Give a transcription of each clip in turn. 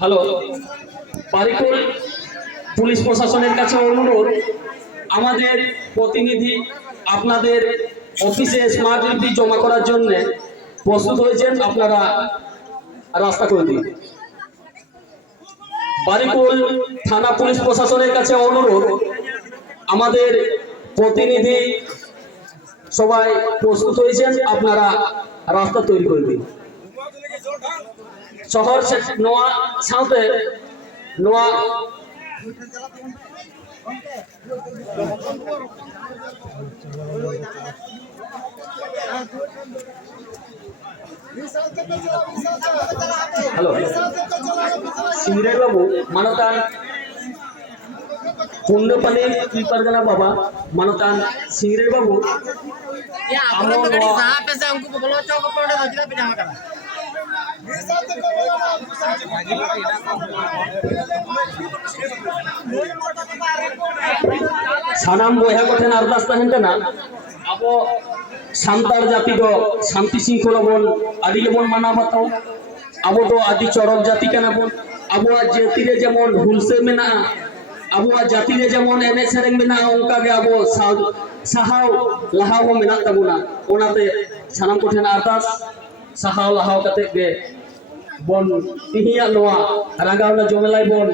Hello, Barikul police প্রশাসনের কাছে অনুরোধ, আমাদের প্রতিনিধি আপনাদের অফিসে স্মার্ট লিপি জমা করার জন্য প্রস্তুত হয়েছেন, আপনারা রাস্তা করে দিন। বারিকুল থানা পুলিশ প্রশাসনের কাছে অনুরোধ, আমাদের প্রতিনিধি সবাই প্রস্তুত হয়েছেন, আপনারা রাস্তা তৈরি করে দিন। শহর নোয়া সাথে নোয়া হ্যালো, সিংরে বাবু মানতান পুণ্যপানি কি পারগানা বাবা মানতান সিংরে বাবু सानाम बया कठेन अरदास तहन कना आबो सान्तार जाति दो शांति शृंखला बन आदि बन माना बाताओ आबो दो आदि चरक जाति कना बन आबो जाति रे जेमन हुलसे मेना आबो जाति रे जेमन एने सेरेंग मेना उनका गे आबो साहाव लहाव मेना तबुना ओनाते सानाम कठेन अरदास साहाव लहाव कते गे बन तिहिया नोआ रागावना जमेलाई बन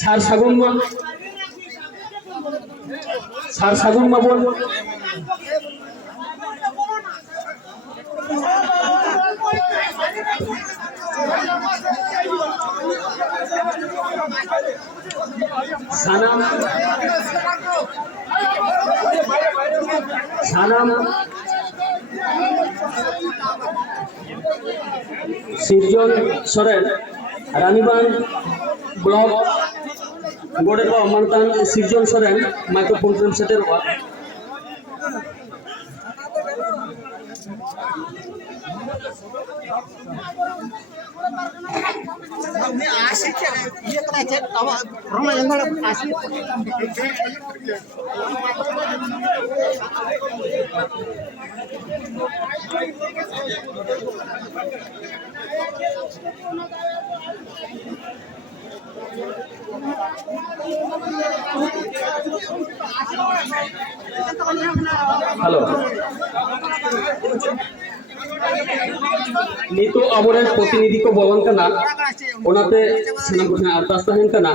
सार सागुन मा बन सानाम सिरजन सरेन रानीबान ब्लॉक बोर्डर मानतान सिरजन सरेन माइक्रोफोन सेटर हेलो नीतो आबोरेन प्रतिनिधि को बोलन कना ओनाते सानाम कठेन अरदास तहन कना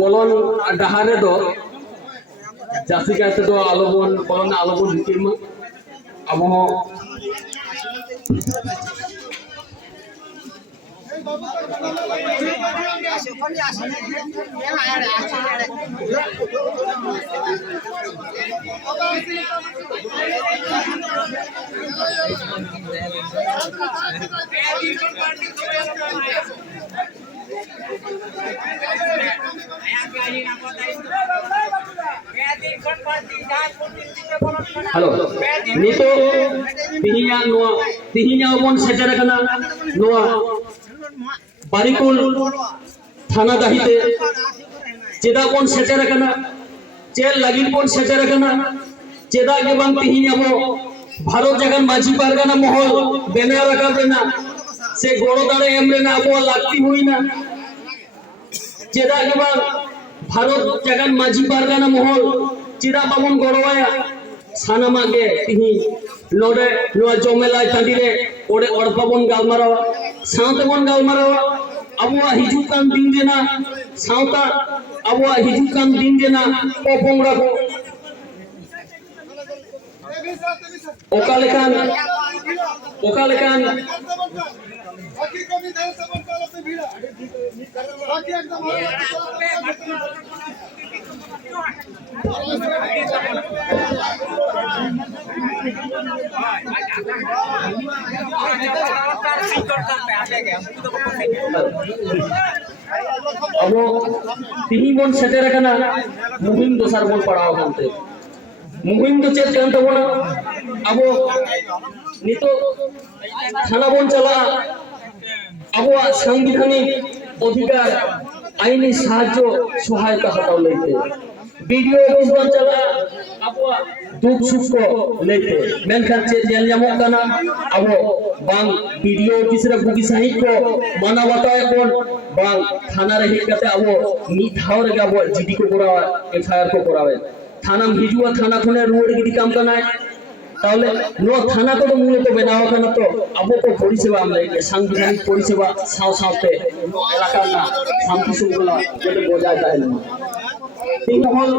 बोलन डाहारे दो जास्ती कायते दो आलोबन बोलन आलोबन हिकिरमा आबो हेलो नीतो तिहिया बन सेटर कना नोआ बारिकुल थाना दाहिते चेदा बन सेटर कना चेल लगिन बन सेटर कना चेदा के बांग तिहिया बो भारत जगन माझी पारगाना महल बेना रखा देना से गोड़ो दाड़े एम लेना बो लागती हुई ना चेदा के बांग भारत जगन माझी पारगाना महल चेदा बाबन गोड़वाया सानामा गे तिहि नोडे नुआ जमेला टांडी रे ओडे अड़पाबन गालमारावा साउते बन गालमारावा अबुआ हिजुकान दिन देना साउता अबुआ हिजुकान दिन देना पोपोंगरा को ओकालेकान अब तिहिं बन सेटर कना मुहिम दोसार बन पड़ाव कानते मुहिम दो चेत कान तबोना अब नितो थाना बन चला अब संविधानिक अधिकार आईनी साहाय्य सहायता हटाव लैते वीडियो ऑफिस बन चला अब दुख सुख को लेते मेनखान चे जेल जामोग कना अब बांग वीडियो ऑफिस रे बुगी सहित को माना बताए कोन बांग थाना रे हिट करते अब मी धाव रे अब जीडी को करावा एफआईआर को करावे थाना में हिजुआ थाना खने रुड़ गिदी काम करना है তাহলে নো থানা তো মূলত বেনাও কেন তো আবো কো পরিষেবা আমরা সাংবিধানিক পরিষেবা সাথে এলাকার না শান্তি শৃঙ্খলা যাতে বজায় থাকে না তিন হল